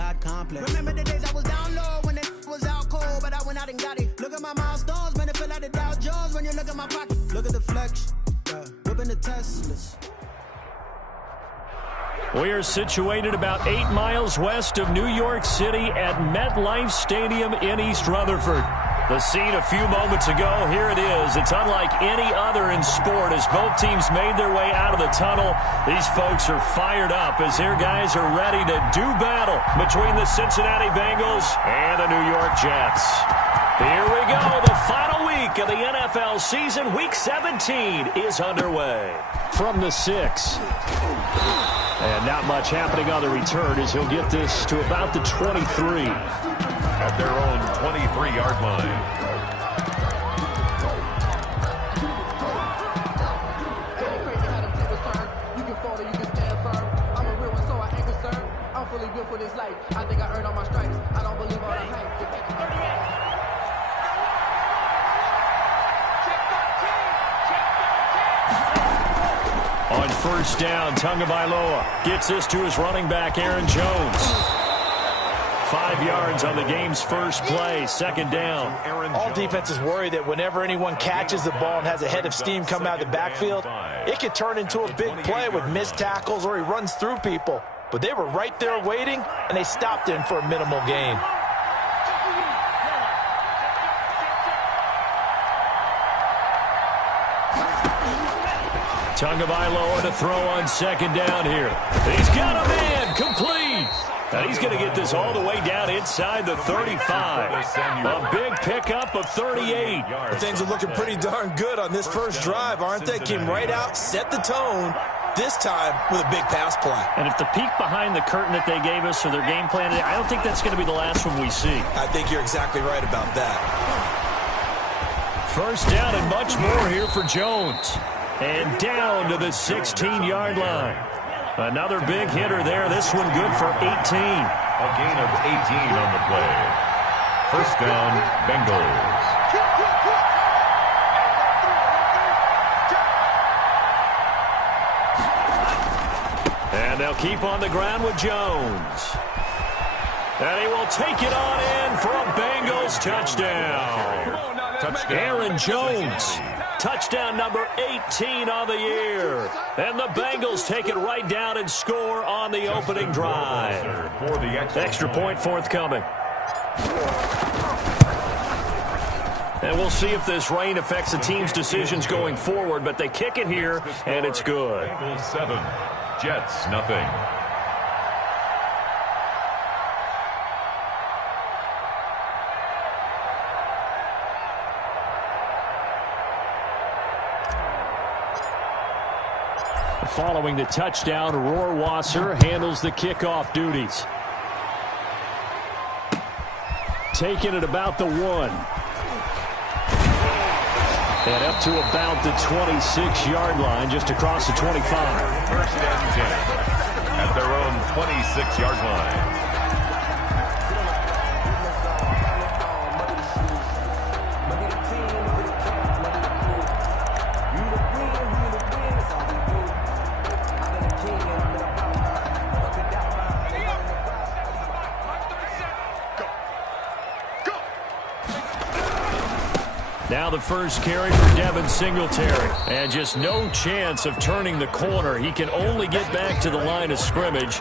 God complex. Remember the days I was down low when it was out cold, but I went out and got it. Look at my milestones, man, it feel like the Dow Jones when you look at my pocket. Look at the flex, whipping the Teslas. We are situated about 8 miles west of New York City at MetLife Stadium in East Rutherford. The scene a few moments ago, here it is. It's unlike any other in sport as both teams made their way out of the tunnel. These folks are fired up as their guys are ready to do battle between the Cincinnati Bengals and the New York Jets. Here we go. The final week of the NFL season, Week 17, is underway. From the 6. And not much happening on the return as he'll get this to about the 23. At their own 23-yard line. You can fall or you can stand firm. I'm a real one, so I ain't concerned. I'm fully built for this life. I think I earned all my stripes. I don't believe all the hype. On first down, Tagovailoa gets this to his running back, Aaron Jones. 5 yards on the game's first play, second down. All defenses worry that whenever anyone catches the ball and has a head of steam come out of the backfield, it could turn into a big play with missed tackles or he runs through people. But they were right there waiting, and they stopped him for a minimal gain. Tagovailoa to throw on second down here. He's got a man, complete. And he's going to get this all the way down inside the 35. A big pickup of 38. Things are looking pretty darn good on this first drive, aren't they? Came right out, set the tone, this time with a big pass play. And if the peek behind the curtain that they gave us or their game plan, I don't think that's going to be the last one we see. I think you're exactly right about that. First down and much more here for Jones. And down to the 16-yard line. Another big hitter there. This one good for 18. A gain of 18 on the play. First down, Bengals. And they'll keep on the ground with Jones. And he will take it on in for a Bengals touchdown. Aaron Jones. Touchdown number 18 on the year. And the Bengals take it right down and score on the opening drive. Extra point forthcoming. And we'll see if this rain affects the team's decisions going forward, but they kick it here, and it's good. Bengals 7, Jets nothing. Following the touchdown, Rohrwasser handles the kickoff duties. Taking it about the 1. And up to about the 26-yard line, just across the 25. First and 10 at their own 26-yard line. Now the first carry for Devin Singletary. And just no chance of turning the corner. He can only get back to the line of scrimmage.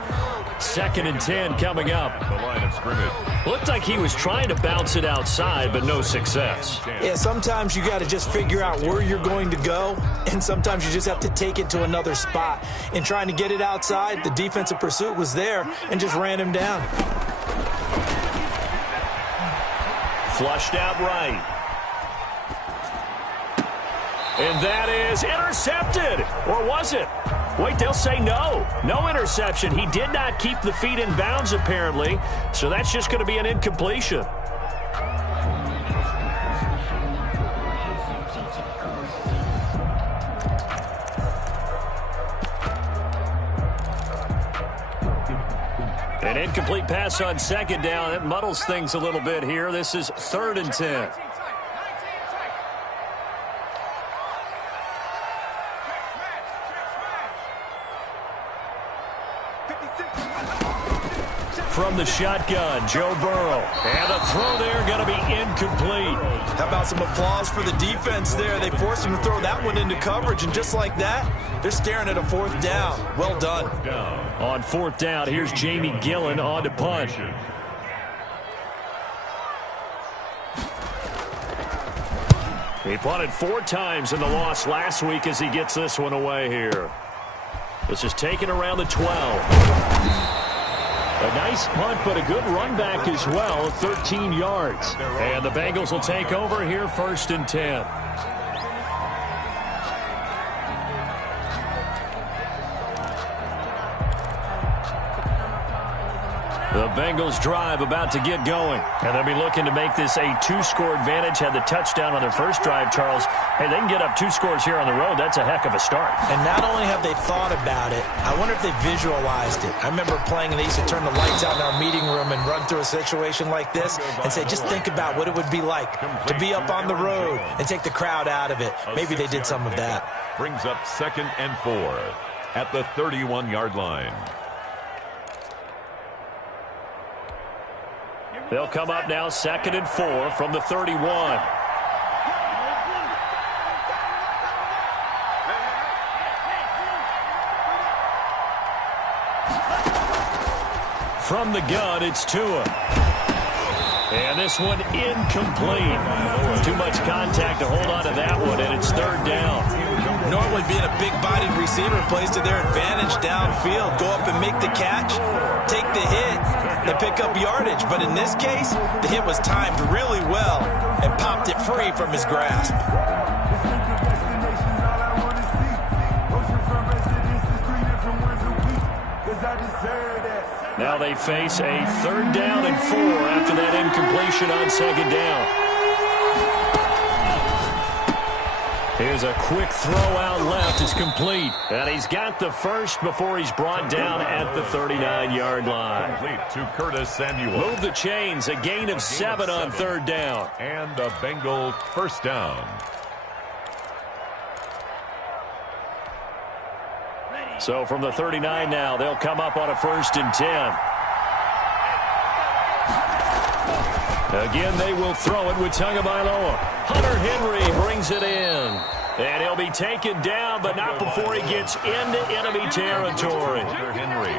Second and 10 coming up. The line of scrimmage. Looked like he was trying to bounce it outside, but no success. Yeah, sometimes you got to just figure out where you're going to go, and sometimes you just have to take it to another spot. In trying to get it outside, the defensive pursuit was there and just ran him down. Flushed out right. And that is intercepted. Or was it? Wait, they'll say no. No interception. He did not keep the feet in bounds, apparently. So that's just going to be an incompletion. An incomplete pass on second down. It muddles things a little bit here. This is 3rd and 10. from the shotgun, Joe Burrow. And the throw there going to be incomplete. How about some applause for the defense there? They forced him to throw that one into coverage, and just like that, they're staring at a fourth down. Well done. On fourth down, here's Jamie Gillen on to punt. He punted 4 times in the loss last week as he gets this one away here. This is taken around the 12. A nice punt, but a good run back as well, 13 yards. And the Bengals will take over here, 1st and 10. The Bengals drive about to get going. And they'll be looking to make this a 2-score advantage. Had the touchdown on their first drive, Charles. Hey, they can get up 2 scores here on the road. That's a heck of a start. And not only have they thought about it, I wonder if they visualized it. I remember playing, and they used to turn the lights out in our meeting room and run through a situation like this and say, just think about what it would be like to be up on the road and take the crowd out of it. Maybe they did some of that. Brings up 2nd and 4 at the 31-yard line. They'll come up now 2nd and 4 from the 31. From the gun, it's Tua. And this one incomplete. Too much contact to hold on to that one, and it's 3rd down. Normally being a big-bodied receiver plays to their advantage downfield. Go up and make the catch, take the hit, and pick up yardage. But in this case, the hit was timed really well and popped it free from his grasp. Now they face a 3rd down and 4 after that incompletion on 2nd down. Here's a quick throw out left. It's complete. And he's got the first before he's brought down at the 39-yard line. Complete to Curtis Samuel. Move the chains. A gain of 7 on 3rd down. And a Bengal 1st down. So from the 39 now, they'll come up on a 1st and 10. Again, they will throw it with Tagovailoa. Hunter Henry brings it in. And he'll be taken down, but not before he gets into enemy territory.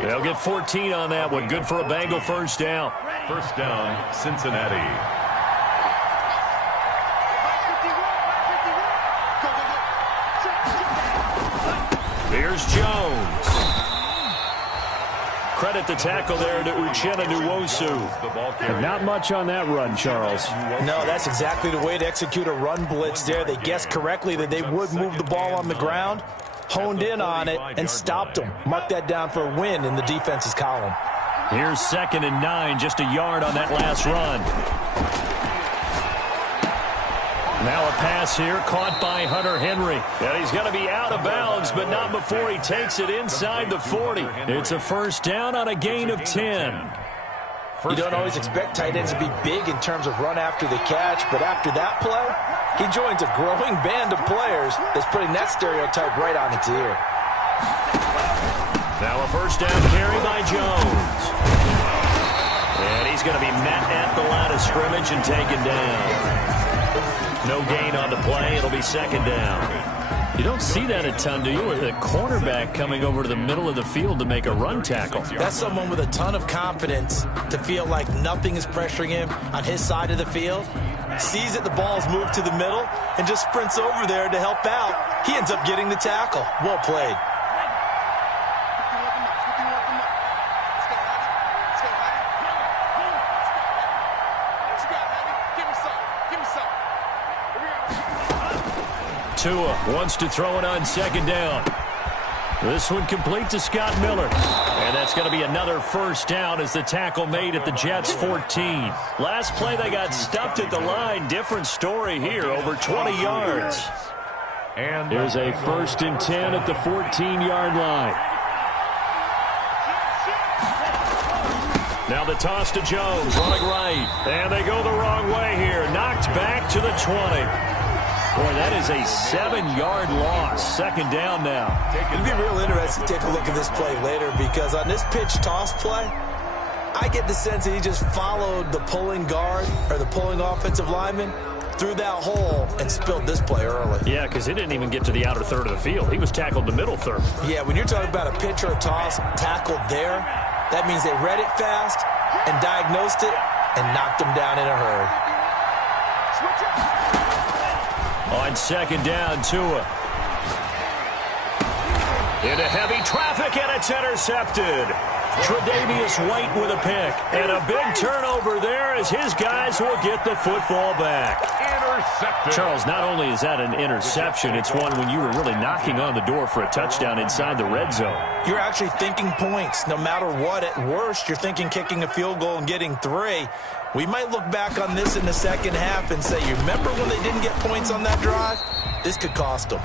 They'll get 14 on that one. Good for a Bengal 1st down. 1st down, Cincinnati. Here's Jones. Credit the tackle there to Uchenna Nwosu. And not much on that run, Charles. No, that's exactly the way to execute a run blitz there. They guessed correctly that they would move the ball on the ground, honed in on it, and stopped them. Mark that down for a win in the defense's column. Here's 2nd and 9, just a yard on that last run. Now a pass here caught by Hunter Henry. And he's going to be out of bounds, but not before he takes it inside the 40. It's a 1st down on a gain of 10. You don't always expect tight ends to be big in terms of run after the catch, but after that play, he joins a growing band of players that's putting that stereotype right on its ear. Now a 1st down carry by Jones. And he's going to be met at the line of scrimmage and taken down. No gain on the play. It'll be 2nd down. You don't see that a ton, do you? With a cornerback coming over to the middle of the field to make a run tackle. That's someone with a ton of confidence to feel like nothing is pressuring him on his side of the field. Sees that the ball's moved to the middle and just sprints over there to help out. He ends up getting the tackle. Well played. Tua wants to throw it on 2nd down. This one complete to Scott Miller. And that's going to be another 1st down as the tackle made at the Jets' 14. Last play they got stuffed at the line. Different story here, over 20 yards. And there's a 1st and 10 at the 14-yard line. Now the toss to Jones, running right. And they go the wrong way here. Knocked back to the 20. Boy, that is a 7-yard loss. 2nd down now. It'd be real interesting to take a look at this play later because on this pitch toss play, I get the sense that he just followed the pulling guard or the pulling offensive lineman through that hole and spilled this play early. Yeah, because he didn't even get to the outer third of the field. He was tackled in the middle third. Yeah, when you're talking about a pitch or a toss tackled there, that means they read it fast and diagnosed it and knocked him down in a hurry. On second down, Tua. Into heavy traffic, and it's intercepted. Tre'Davious White with a pick. And a big turnover there as his guys will get the football back. Intercepted. Charles, not only is that an interception, it's one when you were really knocking on the door for a touchdown inside the red zone. You're actually thinking points. No matter what, at worst, you're thinking kicking a field goal and getting 3. We might look back on this in the second half and say, you remember when they didn't get points on that drive? This could cost them.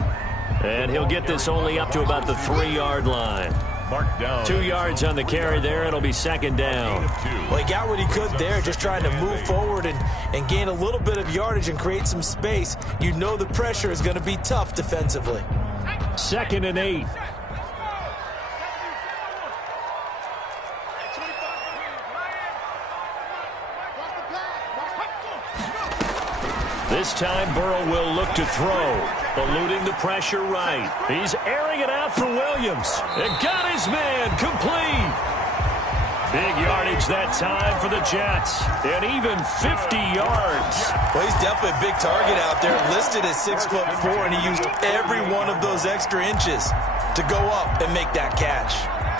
And he'll get this only up to about the 3-yard line. Marked down. 2 yards on the carry there. It'll be second down. Well, he got what he could there, just trying to move forward and gain a little bit of yardage and create some space. You know the pressure is going to be tough defensively. 2nd and 8. This time Burrow will look to throw. Eluding the pressure right. He's airing it out for Williams. It got his man complete. Big yardage that time for the Jets. And even 50 yards. Well, he's definitely a big target out there. Listed as 6'4", and he used every one of those extra inches to go up and make that catch.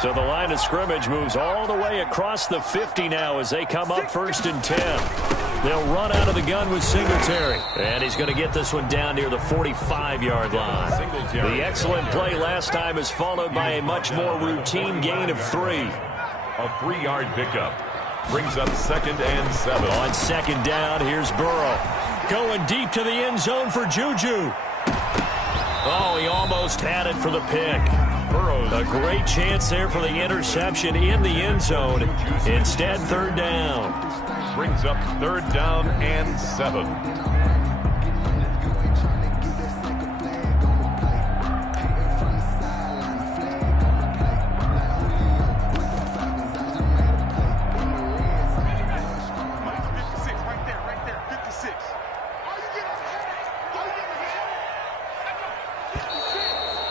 So the line of scrimmage moves all the way across the 50 now as they come up 1st and 10. They'll run out of the gun with Singletary. And he's going to get this one down near the 45-yard line. The excellent play last time is followed by a much more routine gain of 3. A 3-yard pickup. Brings up 2nd and 7. On second down, here's Burrow. Going deep to the end zone for Juju. Oh, he almost had it for the pick. Burrow, a great chance there for the interception in the end zone. Instead, 3rd down. Brings up 3rd down and 7.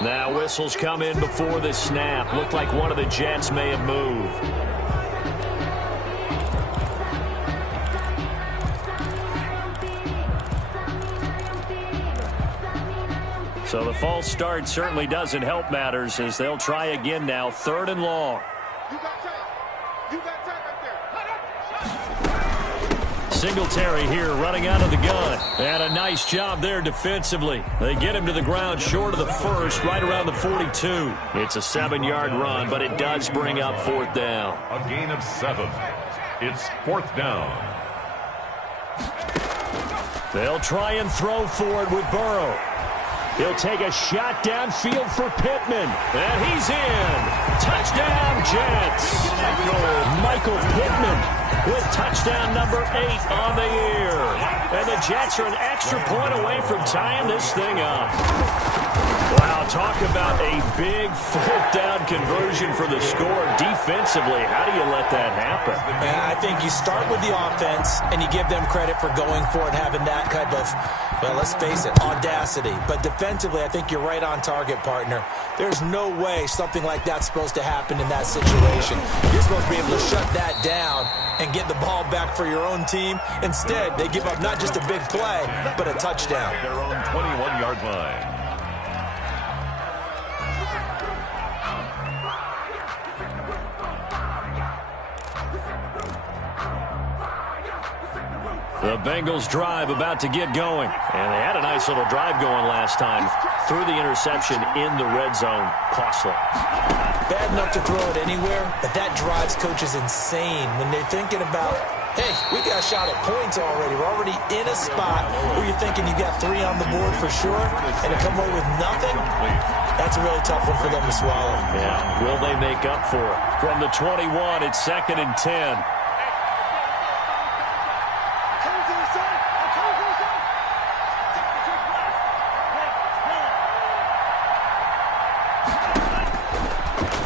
Now whistles come in before the snap. Looked like one of the Jets may have moved. So the false start certainly doesn't help matters as they'll try again now. 3rd and long. Singletary here running out of the gun. And a nice job there defensively. They get him to the ground short of the 1st, right around the 42. It's a 7-yard run, but it does bring up 4th down. A gain of 7. It's 4th down. They'll try and throw for it with Burrow. He'll take a shot downfield for Pittman. And he's in. Touchdown, Jets. Michael Pittman with touchdown number 8 on the year. And the Jets are an extra point away from tying this thing up. Wow, talk about a big 4th down conversion for the score. Defensively, how do you let that happen? And I think you start with the offense and you give them credit for going for it, having that kind of, well, let's face it, audacity. But defensively, I think you're right on target, partner. There's no way something like that's supposed to happen in that situation. You're supposed to be able to shut that down and get the ball back for your own team. Instead, they give up not just a big play, but a touchdown. Their own 21-yard line. The Bengals drive about to get going. And they had a nice little drive going last time. Threw the interception in the red zone. Costly. Bad enough to throw it anywhere, but that drives coaches insane when they're thinking about, hey, we got a shot at points already. We're already in a spot where you're thinking you got 3 on the board for sure, and to come away with nothing, that's a really tough one for them to swallow. Yeah, will they make up for it? From the 21, it's 2nd and 10.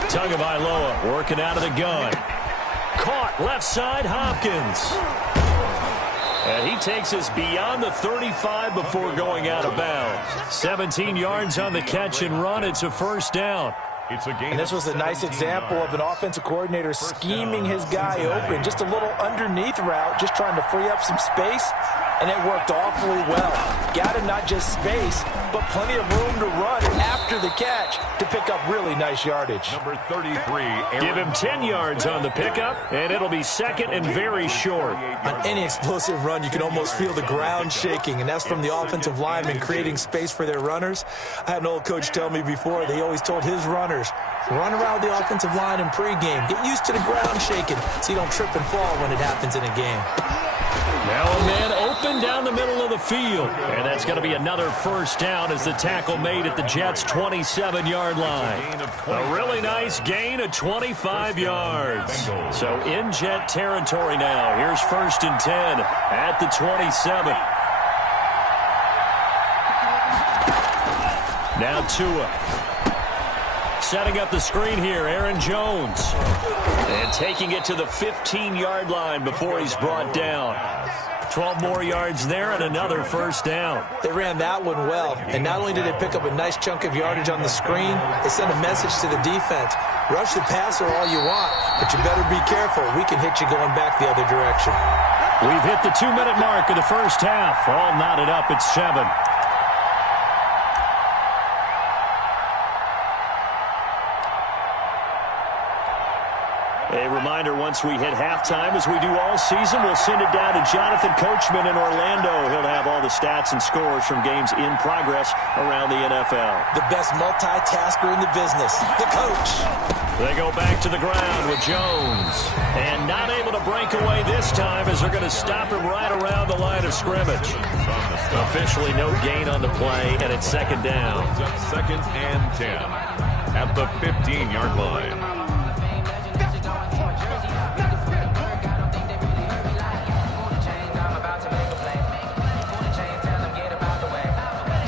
Tagovailoa working out of the gun. caught. Left side, Hopkins. And he takes us beyond the 35 before going out of bounds. 17 yards on the catch and run. It's a first down. And this was a nice example of an offensive coordinator scheming his guy open. Just a little underneath route, just trying to free up some space, and it worked awfully well. Got him not just space, but plenty of room to run after the catch to pick up really nice yardage. Number 33. Give him 10 yards on the pickup, and it'll be second and very short. On any explosive run, you can almost feel the ground shaking, and that's from the offensive linemen creating space for their runners. I had an old coach tell me before, they always told his runners, run around the offensive line in pregame. Get used to the ground shaking so you don't trip and fall when it happens in a game. Now a man open down the middle of the field. And that's going to be another first down as the tackle made at the Jets' 27-yard line. A really nice gain of 25 yards. So in Jet territory now. Here's 1st and 10 at the 27. Now Tua. Setting up the screen here, Aaron Jones. And taking it to the 15-yard line before he's brought down. 12 more yards there and another first down. They ran that one well, and not only did they pick up a nice chunk of yardage on the screen, they sent a message to the defense. Rush the passer all you want, but you better be careful. We can hit you going back the other direction. We've hit the 2-minute mark of the first half. All knotted up at 7. A reminder, once we hit halftime, as we do all season, we'll send it down to Jonathan Coachman in Orlando. He'll have all the stats and scores from games in progress around the NFL. The best multitasker in the business, the coach. They go back to the ground with Jones. And not able to break away this time as they're going to stop him right around the line of scrimmage. Officially no gain on the play, and it's second down. 2nd and 10 at the 15-yard line.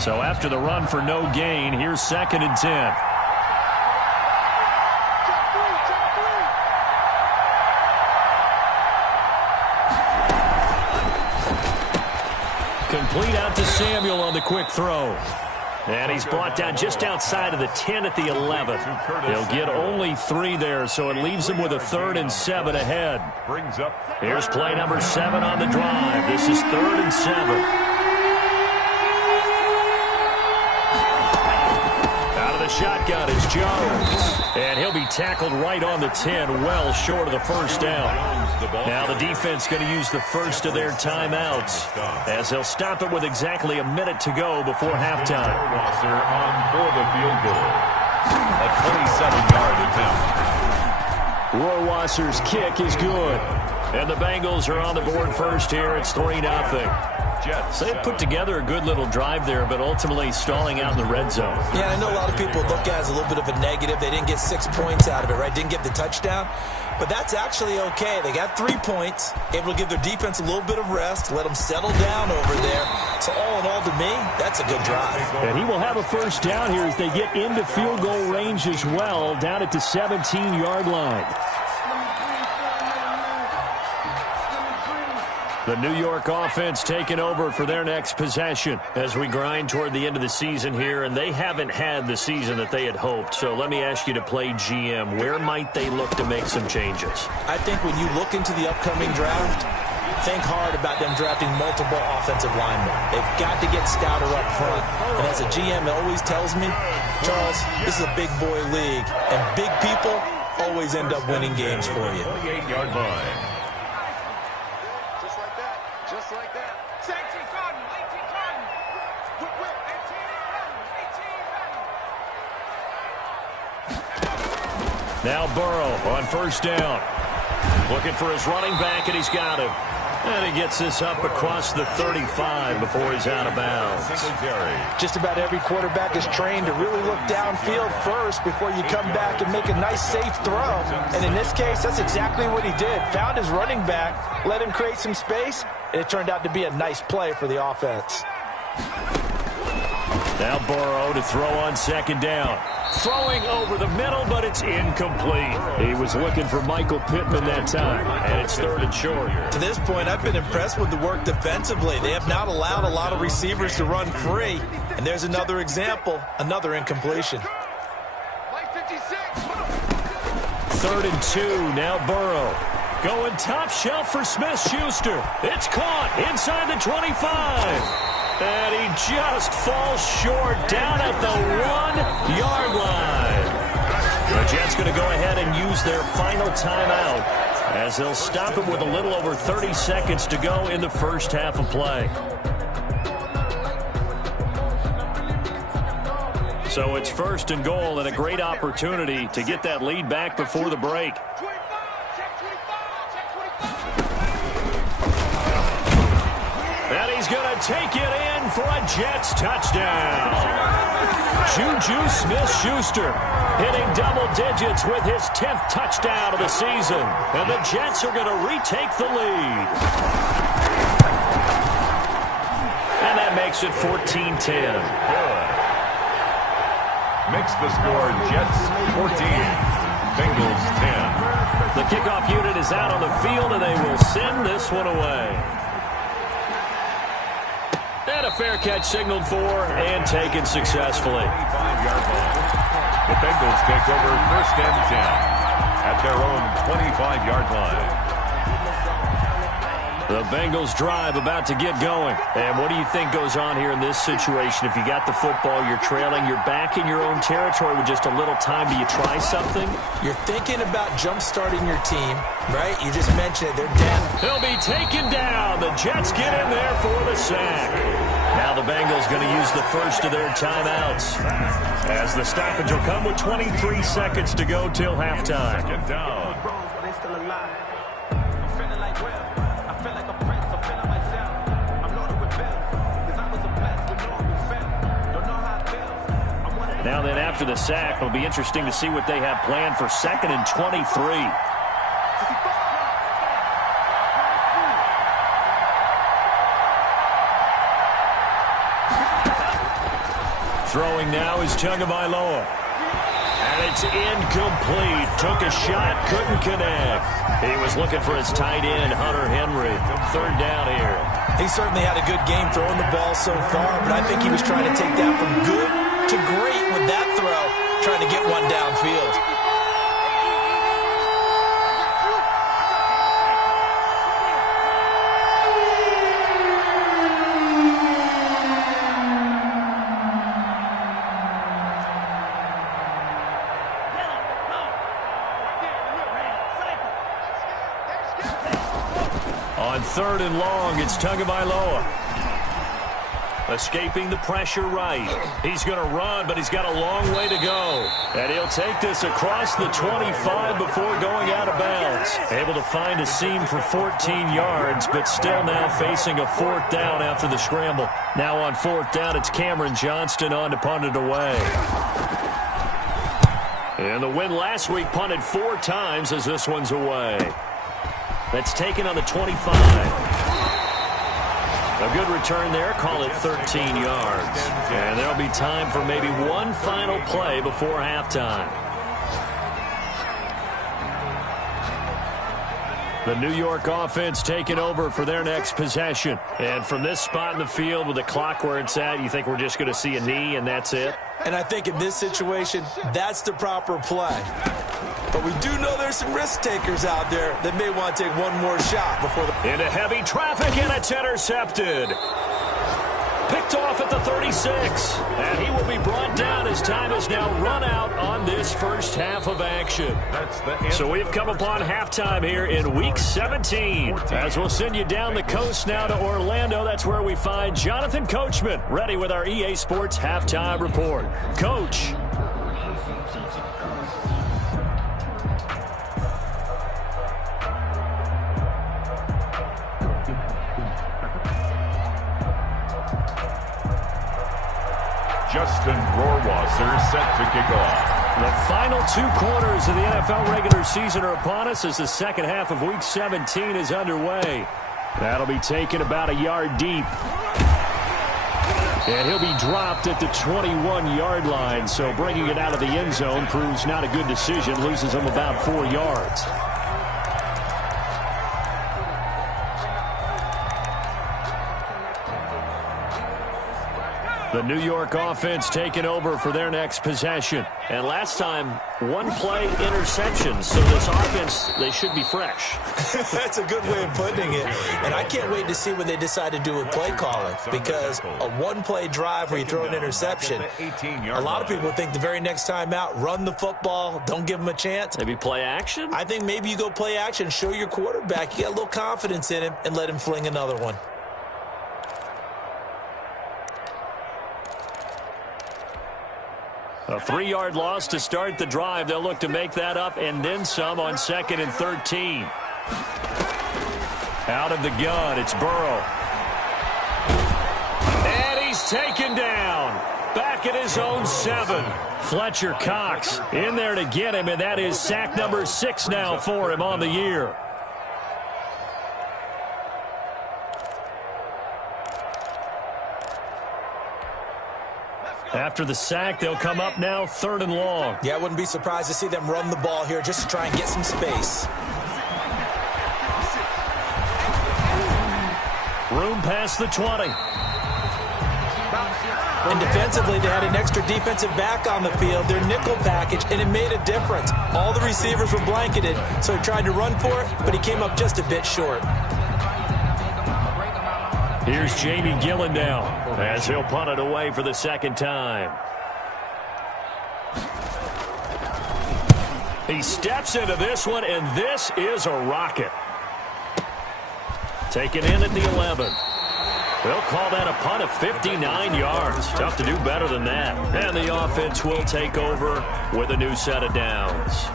So after the run for no gain, here's 2nd and 10. Complete out to Samuel on the quick throw. And he's brought down just outside of the 10 at the 11. He'll get only 3 there, so it leaves him with a 3rd and 7 ahead. Here's play number 7 on the drive. This is 3rd and 7. Shotgun is Jones, and he'll be tackled right on the 10, well short of the first down. Now the defense going to use the first of their timeouts as they'll stop it with exactly a minute to go before halftime. On for the field goal. A 27-yard attempt. Rohrwasser's kick is good, and the Bengals are on the board first here. It's 3-0. So they put together a good little drive there, but ultimately stalling out in the red zone. Yeah, I know a lot of people look at it as a little bit of a negative. They didn't get 6 points out of it, right? Didn't get the touchdown. But that's actually okay. They got 3 points, able to give their defense a little bit of rest, let them settle down over there. So all in all, to me, that's a good drive. And he will have a first down here as they get into field goal range as well, down at the 17-yard line. The New York offense taking over for their next possession as we grind toward the end of the season here, and they haven't had the season that they had hoped. So let me ask you to play GM. Where might they look to make some changes? I think when you look into the upcoming draft, think hard about them drafting multiple offensive linemen. They've got to get stouter up front. And as a GM always tells me, Charles, this is a big boy league, and big people always end up winning games for you. 28-yard line. Now Burrow on first down. Looking for his running back, and he's got him. And he gets this up across the 35 before he's out of bounds. Just about every quarterback is trained to really look downfield first before you come back and make a nice, safe throw. And in this case, that's exactly what he did. Found his running back, let him create some space, and it turned out to be a nice play for the offense. Now Burrow to throw on second down. Throwing over the middle, but it's incomplete. He was looking for Michael Pittman that time, and it's third and short. To this point, I've been impressed with the work defensively. They have not allowed a lot of receivers to run free. And there's another example, another incompletion. Third and 2, now Burrow. Going top shelf for Smith-Schuster. It's caught inside the 25. And he just falls short down at the 1-yard line. The Jets going to go ahead and use their final timeout as they'll stop it with a little over 30 seconds to go in the first half of play. So it's first and goal and a great opportunity to get that lead back before the break. And he's going to take it in for a Jets touchdown. Juju Smith-Schuster hitting double digits with his 10th touchdown of the season. And the Jets are going to retake the lead. And that makes it 14-10. Makes the score Jets 14, Bengals 10. The kickoff unit is out on the field, and they will send this one away. And a fair catch signaled for and taken successfully. 25-yard line. The Bengals take over first and 10 at their own 25-yard line. The Bengals drive about to get going. And what do you think goes on here in this situation? If you got the football, you're trailing, you're back in your own territory with just a little time. Do you try something? You're thinking about jump-starting your team, right? You just mentioned it. They're down. He'll be taken down. The Jets get in there for the sack. Now the Bengals going to use the first of their timeouts as the stoppage will come with 23 seconds to go till halftime. Get down. Now then, after the sack, it'll be interesting to see what they have planned for second and 23. Throwing now is Tagovailoa. And it's incomplete. Took a shot, couldn't connect. He was looking for his tight end, Hunter Henry. Third down here. He certainly had a good game throwing the ball so far, but I think he was trying to take that from good to great with that throw, trying to get one downfield. On third and long, it's Tagovailoa. Escaping the pressure right. He's going to run, but he's got a long way to go. And he'll take this across the 25 before going out of bounds. Able to find a seam for 14 yards, but still now facing a fourth down after the scramble. Now on fourth down, it's Cameron Johnston on to punt it away. And the win last week punted 4 times as this one's away. That's taken on the 25. A good return there. Call it 13 yards. And there'll be time for maybe one final play before halftime. The New York offense taking over for their next possession. And from this spot in the field with the clock where it's at, you think we're just going to see a knee and that's it? And I think in this situation, that's the proper play. But we do know there's some risk takers out there that may want to take one more shot before the... Into heavy traffic, and it's intercepted. Picked off at the 36. And he will be brought down as time is now run out on this first half of action. So we've come upon halftime here in Week 17. As we'll send you down the coast now to Orlando. That's where we find Jonathan Coachman ready with our EA Sports Halftime Report. Coach. Justin Rohrwasser set to kick off. The final 2 quarters of the NFL regular season are upon us as the second half of Week 17 is underway. That'll be taken about a yard deep. And he'll be dropped at the 21-yard line. So bringing it out of the end zone proves not a good decision. Loses him about 4 yards. The New York offense taking over for their next possession. And last time, one-play interception. So this offense, they should be fresh. That's a good way of putting it. And I can't wait to see what they decide to do with play calling. Because a one-play drive where you throw an interception, a lot of people think the very next time out, run the football, don't give them a chance. Maybe play action? I think maybe you go play action, show your quarterback, you got a little confidence in him, and let him fling another one. A 3-yard loss to start the drive. They'll look to make that up and then some on 2nd and 13. Out of the gun, it's Burrow. And he's taken down. Back at his own 7. Fletcher Cox in there to get him, and that is sack number 6 now for him on the year. After the sack, they'll come up now 3rd and long. Yeah, I wouldn't be surprised to see them run the ball here just to try and get some space. Room past the 20. And defensively, they had an extra defensive back on the field, their nickel package, and it made a difference. All the receivers were blanketed, so he tried to run for it, but he came up just a bit short. Here's Jamie Gillen now as he'll punt it away for the 2nd time. He steps into this one, and this is a rocket. Taken in at the 11. They'll call that a punt of 59 yards. Tough to do better than that. And the offense will take over with a new set of downs.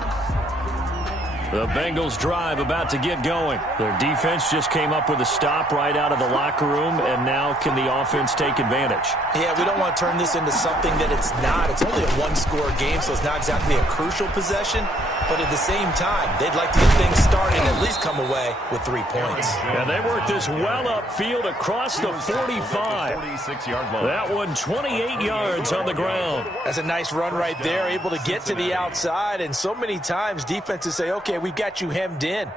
The Bengals drive about to get going. Their defense just came up with a stop right out of the locker room, and now can the offense take advantage? Yeah, we don't want to turn this into something that it's not. It's only a one-score game, so it's not exactly a crucial possession. But at the same time, they'd like to get things started and at least come away with 3 points. And they work this well upfield across the 45. That one 28 yards on the ground. That's a nice run right there, able to get to the outside. And so many times defenses say, okay, we've got you hemmed in.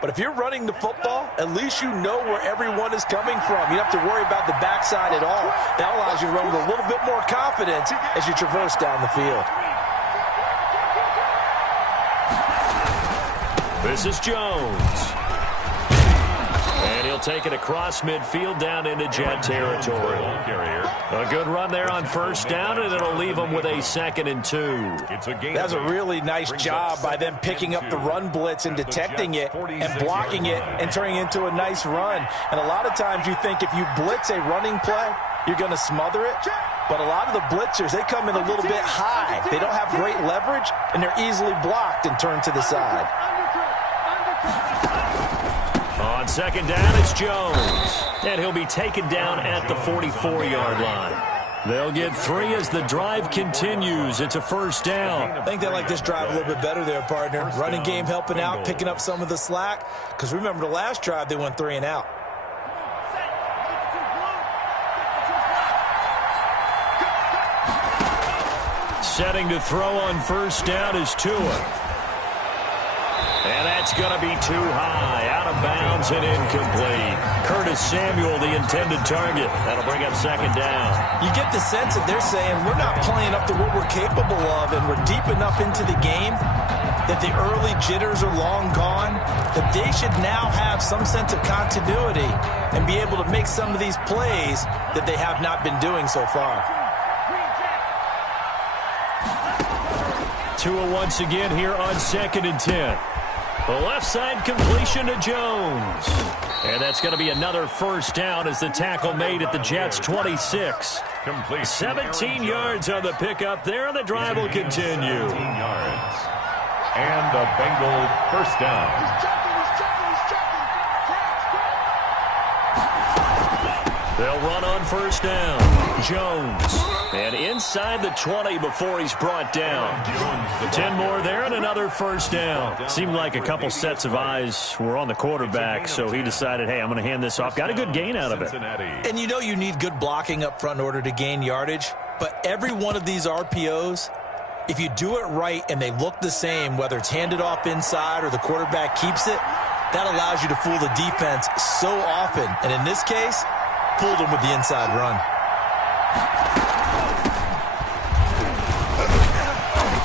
But if you're running the football, at least you know where everyone is coming from. You don't have to worry about the backside at all. That allows you to run with a little bit more confidence as you traverse down the field. This is Jones. And he'll take it across midfield down into Jet territory. A good run there on 1st down, and it'll leave them with a 2nd and 2. That's a really nice job by them picking up the run blitz and detecting it and blocking it and turning it into a nice run. And a lot of times you think if you blitz a running play, you're going to smother it. But a lot of the blitzers, they come in a little bit high. They don't have great leverage, and they're easily blocked and turned to the side. On 2nd down, it's Jones. And he'll be taken down at the 44-yard line. They'll get 3 as the drive continues. It's a 1st down. I think they like this drive a little bit better there, partner. Running game helping out, picking up some of the slack. Because remember, the last drive, they went 3 and out. Setting to throw on 1st down is Tua. And that's going to be too high. Out of bounds and incomplete. Curtis Samuel, the intended target. That'll bring up 2nd down. You get the sense that they're saying we're not playing up to what we're capable of, and we're deep enough into the game that the early jitters are long gone, that they should now have some sense of continuity and be able to make some of these plays that they have not been doing so far. Tua once again here on 2nd and 10. The left side completion to Jones. And that's going to be another 1st down as the tackle made at the Jets' 26. 17 yards on the pickup there, and the drive will continue. 17 yards. And the Bengal 1st down. They'll run on first down. Jones. And inside the 20 before he's brought down. 10 more there and another first down. Seemed like a couple sets of eyes were on the quarterback, so he decided, hey, I'm going to hand this off. Got a good gain out of it. And you know you need good blocking up front in order to gain yardage, but every one of these RPOs, if you do it right and they look the same, whether it's handed off inside or the quarterback keeps it, that allows you to fool the defense so often. And in this case, fooled him with the inside run.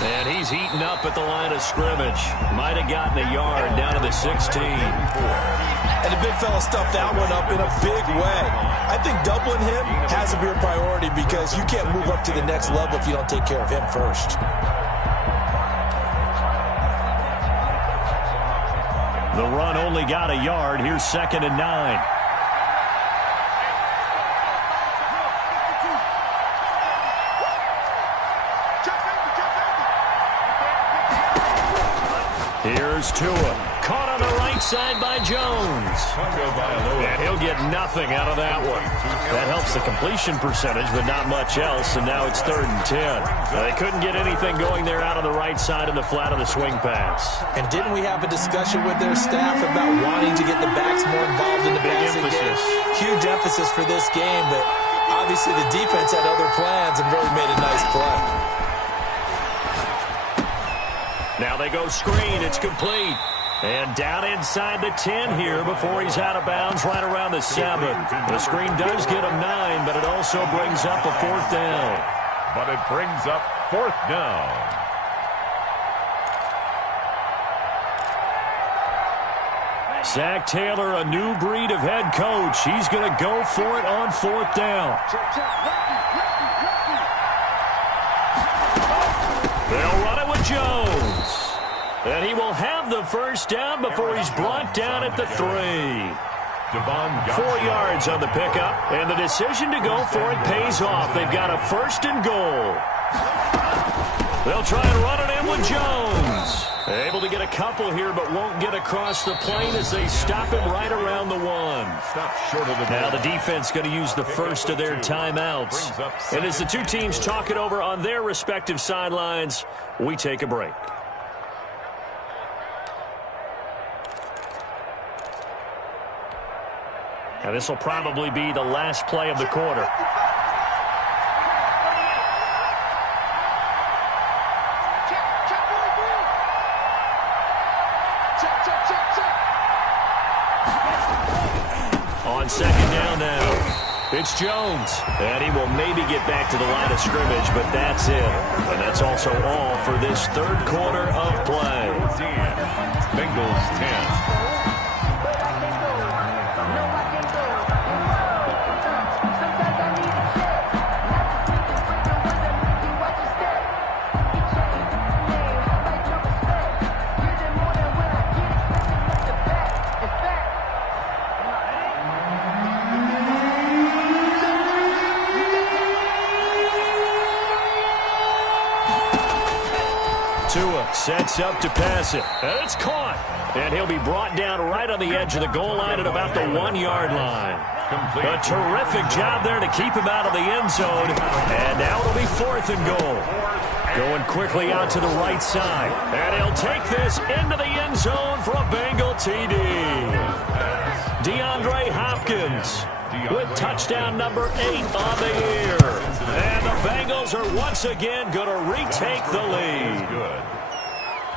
And he's heating up at the line of scrimmage. Might have gotten a yard down to the 16. And the big fella stuffed that one up in a big way. I think doubling him has to be a priority because you can't move up to the next level if you don't take care of him first. The run only got a yard. Here's 2nd and 9. Here's Tua. Caught on the right side by Jones. And he'll get nothing out of that one. That helps the completion percentage, but not much else, and now it's 3rd and 10. They couldn't get anything going there out on the right side in the flat of the swing pass. And didn't we have a discussion with their staff about wanting to get the backs more involved in the passing game? Huge emphasis for this game, but obviously the defense had other plans and really made a nice play. Now they go screen. It's complete. And down inside the 10 here before he's out of bounds right around the 7. The screen does get him 9, but it also brings up a 4th down. But it brings up 4th down. Zach Taylor, a new breed of head coach. He's going to go for it on 4th down. They'll run it with Jones. And he will have the first down before he's brought down at the 3. 4 yards on the pickup, and the decision to go for it pays off. They've got a 1st and goal. They'll try and run it in with Jones. Able to get a couple here, but won't get across the plane as they stop him right around the 1. Now the defense going to use the first of their timeouts. And as the two teams talk it over on their respective sidelines, we take a break. Now this will probably be the last play of the quarter. On 2nd down now, it's Jones. And he will maybe get back to the line of scrimmage, but that's it. And that's also all for this 3rd quarter of play. Bengals 10. Tua sets up to pass it. And it's caught. And he'll be brought down right on the edge of the goal line at about the 1-yard line. A terrific job there to keep him out of the end zone. And now it'll be 4th and goal. Going quickly out to the right side. And he'll take this into the end zone for a Bengal TD. DeAndre Hopkins with touchdown number 8 on the year. And the Bengals are once again going to retake the lead.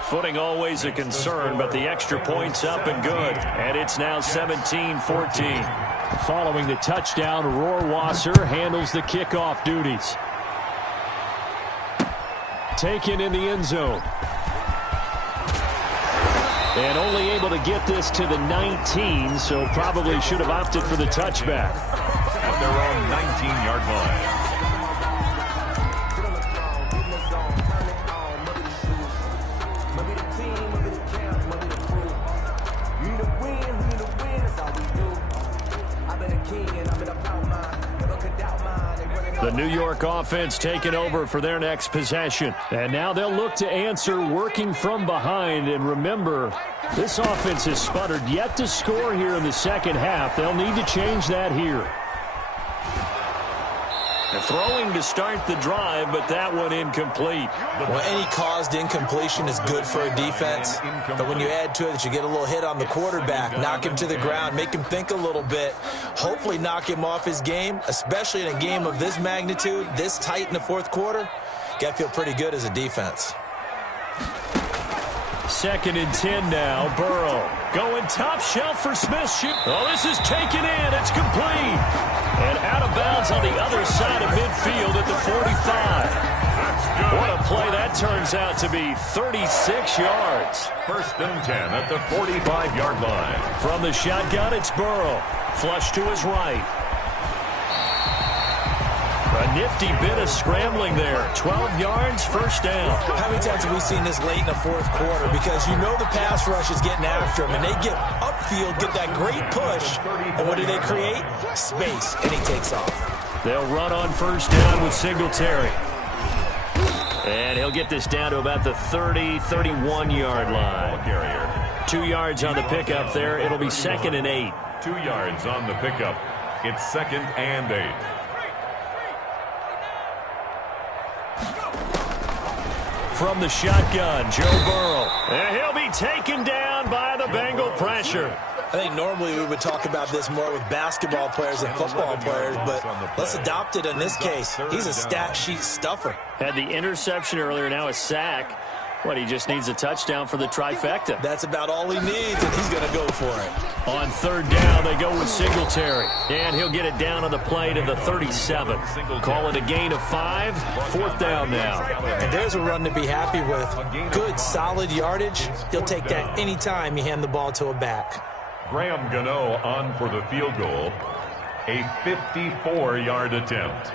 Footing always a concern, but the extra point's up and good. And it's now 17-14. Following the touchdown, Rohrwasser handles the kickoff duties. Taken in the end zone. And only able to get this to the 19, so probably should have opted for the touchback. At their own 19-yard line. The New York offense taking over for their next possession. And now they'll look to answer working from behind. And remember, this offense has sputtered yet to score here in the second half. They'll need to change that here. And throwing to start the drive, but that one incomplete. Well, any caused incompletion is good for a defense. But when you add to it that you get a little hit on the quarterback, knock him to the ground, make him think a little bit, hopefully knock him off his game, especially in a game of this magnitude, this tight in the fourth quarter, got to feel pretty good as a defense. 2nd and 10 now. Burrow going top shelf for Smith. Oh, this is taken in. It's complete. And out of bounds on the other side of midfield at the 45. What a play that turns out to be. 36 yards. 1st and 10 at the 45-yard line. From the shotgun, it's Burrow. Flush to his right. A nifty bit of scrambling there. 12 yards, 1st down. How many times have we seen this late in the fourth quarter? Because you know the pass rush is getting after him, and they get upfield, get that great push, and what do they create? Space, and he takes off. They'll run on 1st down with Singletary. And he'll get this down to about the 30, 31-yard line. 2 yards on the pickup there. It'll be 2nd and 8. 2 yards on the pickup. It's 2nd and 8. From the shotgun, Joe Burrow. And he'll be taken down by the Bengal pressure. I think normally we would talk about this more with basketball players and football players, but let's adopt it in this case. He's a stat sheet stuffer. Had the interception earlier, now a sack. What, he just needs a touchdown for the trifecta. That's about all he needs, and he's going to go for it. On 3rd down, they go with Singletary. And he'll get it down on the play to the 37. Call it a gain of 5. 4th down now. And there's a run to be happy with. Good, solid yardage. He'll take that any time you hand the ball to a back. Graham Gano on for the field goal. A 54-yard attempt.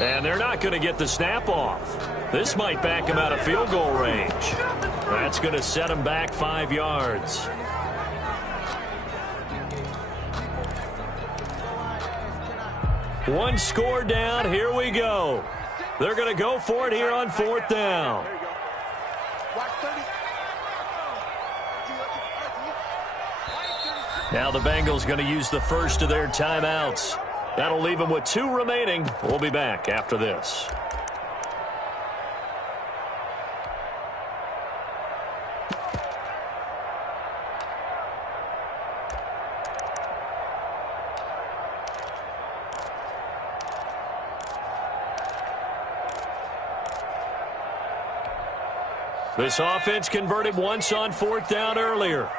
And they're not going to get the snap off. This might back him out of field goal range. That's going to set him back 5 yards. One score down. Here we go. They're going to go for it here on 4th down. Now the Bengals going to use the first of their timeouts. That'll leave them with 2 remaining. We'll be back after this. This offense converted once on 4th down earlier.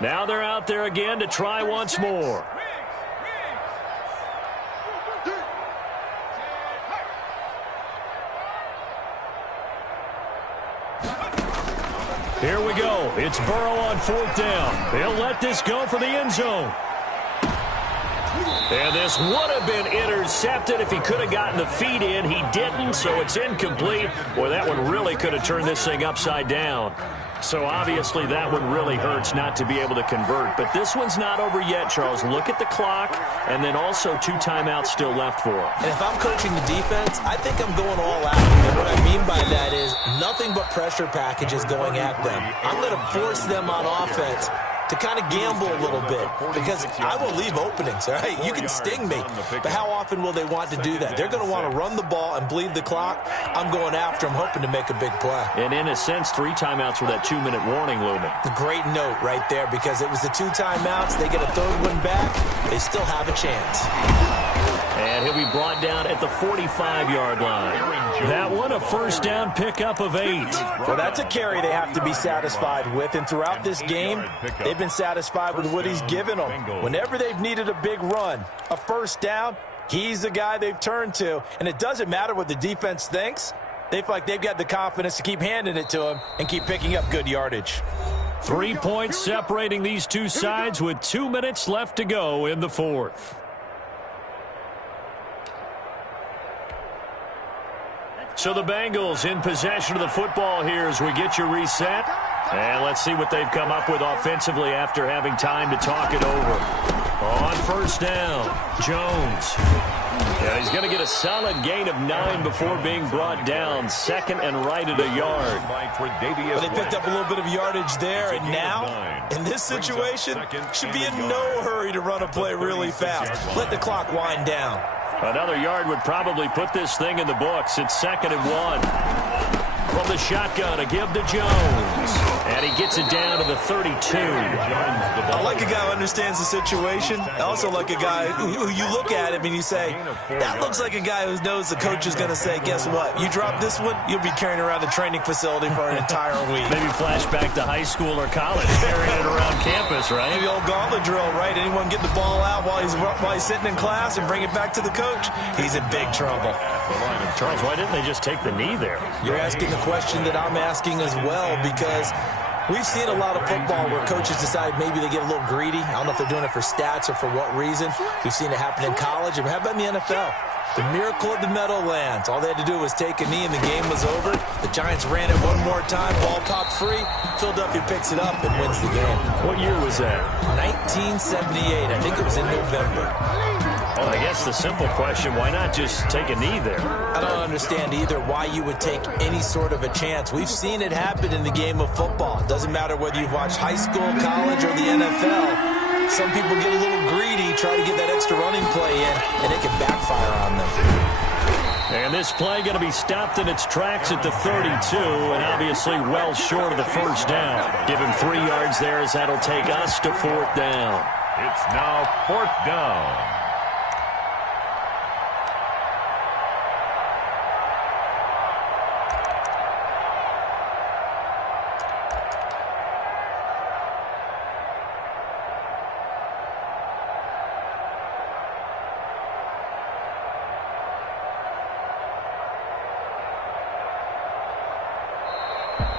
Now they're out there again to try once more. Here we go. It's Burrow on 4th down. He'll let this go for the end zone. And this would have been intercepted if he could have gotten the feet in. He didn't, so it's incomplete. Boy, that one really could have turned this thing upside down. So obviously that one really hurts not to be able to convert. But this one's not over yet, Charles. Look at the clock, and then also 2 timeouts still left for him. And if I'm coaching the defense, I think I'm going all out. And what I mean by that is nothing but pressure packages going at them. I'm going to force them on offense to kind of gamble a little bit, because I will leave openings, all right? You can sting me, but how often will they want to do that? They're going to want to run the ball and bleed the clock. I'm going after them, hoping to make a big play. And in a sense, 3 timeouts with that 2-minute warning looming. A great note right there, because it was the 2 timeouts. They get a 3rd one back. They still have a chance. And he'll be brought down at the 45-yard line. That one a 1st down pickup of 8. Well, that's a carry they have to be satisfied with. And throughout this game, they've been satisfied with what he's given them. Whenever they've needed a big run, a 1st down, he's the guy they've turned to. And it doesn't matter what the defense thinks. They feel like they've got the confidence to keep handing it to him and keep picking up good yardage. 3 points separating these two sides with 2 minutes left to go in the 4th. So the Bengals in possession of the football here as we get you reset. And let's see what they've come up with offensively after having time to talk it over. On first down, Jones. Yeah, he's going to get a solid gain of 9 before being brought down. Second and right at a yard. Well, they picked up a little bit of yardage there, and now, in this situation, should be in no hurry to run a play really fast. Let the clock wind down. Another yard would probably put this thing in the books. It's 2nd and 1. From the shotgun, a give to Jones. And he gets it down to the 32. I like a guy who understands the situation. I also like a guy who you look at him and you say, that looks like a guy who knows the coach is going to say, guess what? You drop this one, you'll be carrying around the training facility for an entire week. Maybe flashback to high school or college, carrying it around campus, right? The old gauntlet drill, right? Anyone get the ball out while he's sitting in class and bring it back to the coach? He's in big trouble. Charles, why didn't they just take the knee there? You're asking the question that I'm asking as well, because we've seen a lot of football where coaches decide maybe they get a little greedy. I don't know if they're doing it for stats or for what reason. We've seen it happen in college. And how about in the NFL? The miracle of the Meadowlands. All they had to do was take a knee and the game was over. The Giants ran it one more time. Ball popped free. Philadelphia picks it up and wins the game. What year was that? 1978. I think it was in November. Well, I guess the simple question, why not just take a knee there? I don't understand either why you would take any sort of a chance. We've seen it happen in the game of football. It doesn't matter whether you've watched high school, college, or the NFL. Some people get a little greedy, try to get that extra running play in, and it can backfire on them. And this play going to be stopped in its tracks at the 32, and obviously well short of the first down. Give him 3 yards there as that'll take us to 4th down. It's now 4th down.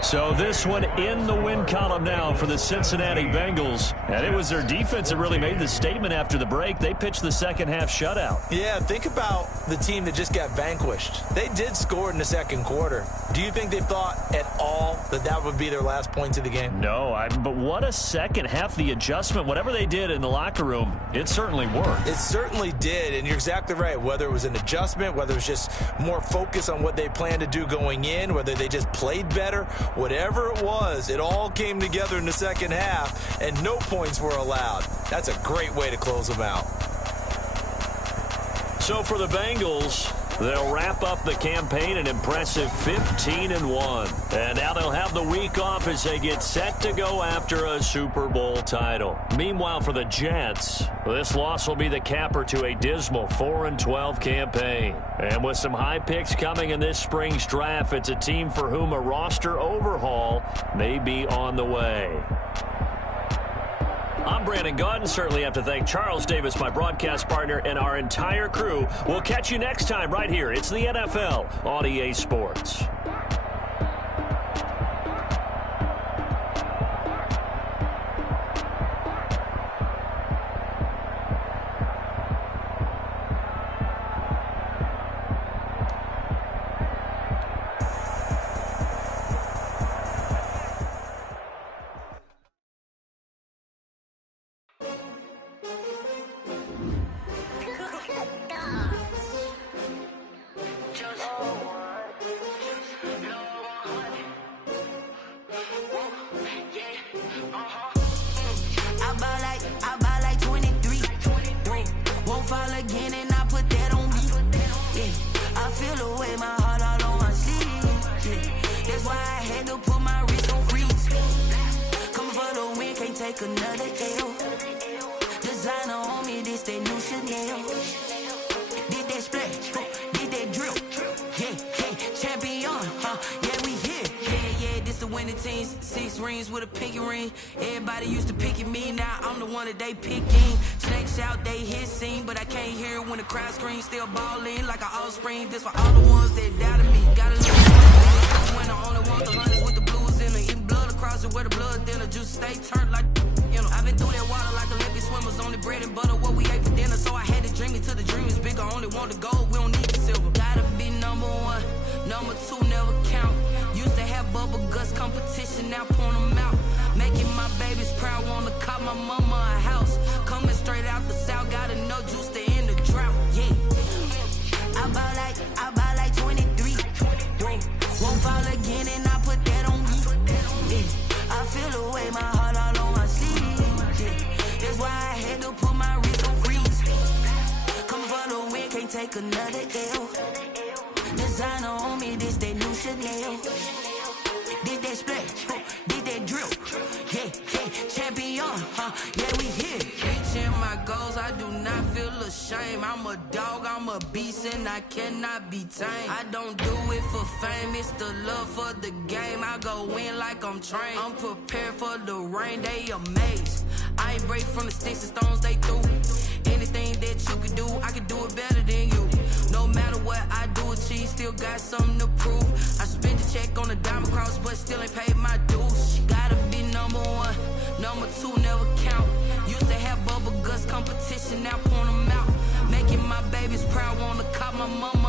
So this one in the win column now for the Cincinnati Bengals. And it was their defense that really made the statement after the break. They pitched the second half shutout. Yeah, think about the team that just got vanquished. They did score in the second quarter. Do you think they thought at all that that would be their last points of the game? No, but what a second half. The adjustment, whatever they did in the locker room, it certainly worked. It certainly did, and you're exactly right. Whether it was an adjustment, whether it was just more focus on what they planned to do going in, whether they just played better, whatever it was, it all came together in the second half, and no points were allowed. That's a great way to close them out. So for the Bengals, they'll wrap up the campaign an impressive 15-1. And now they'll have the week off as they get set to go after a Super Bowl title. Meanwhile, for the Jets, this loss will be the capper to a dismal 4-12 campaign. And with some high picks coming in this spring's draft, it's a team for whom a roster overhaul may be on the way. I'm Brandon Gaudin. Certainly have to thank Charles Davis, my broadcast partner, and our entire crew. We'll catch you next time right here. It's the NFL on EA Sports. Another L. Designer on me, this that new Chanel. Did that splash, did that drill. Yeah, champion, yeah, we here. Yeah, this the winning team. 6 rings with a pinky ring. Everybody used to pick at me, now I'm the one that they picking. Snakes out, they hit scene, but I can't hear it when the crowd screams. Still ballin' like an offspring. This for all the ones that doubted me. Gotta lose when I only want the hunters with the blues in it. Eating blood across it where the blood thinner. Juice stay turned like, you know. I've been through that water like Olympic swimmers. Only bread and butter, what we ate for dinner. So I had to dream it till the dream is bigger. Only want the gold, we don't need the silver. Gotta be number 1, number 2 never count. Used to have bubble guts competition, now point them out. Making my babies proud, wanna cop my mama a house. Coming straight out out the south, got enough juice to end the drought. Yeah. I buy like 23. Won't fall again and I put that on me. Yeah. I feel the way, my heart all on my sleeve. Yeah. That's why I had to put my wrist on freeze. Coming for the win, can't take another L. Designer on me, this that new Chanel. Did that splash, did that drill. Yeah, yeah, champion, yeah, we here. Reaching my goals, I do not feel ashamed. I'm a dog, I'm a beast, and I cannot be tamed. I don't do it for fame, it's the love for the game. I go in like I'm trained. I'm prepared for the rain, they amazed. I ain't break from the sticks and stones they threw. Anything that you can do, I can do it better than you. No matter what I do, achieve, still got something to prove. I spent the check on the diamond cross, but still ain't paid my dues. Gotta be number one, number two never count. Used to have bubble guts competition, now point them out. Making my babies proud, wanna cop my mama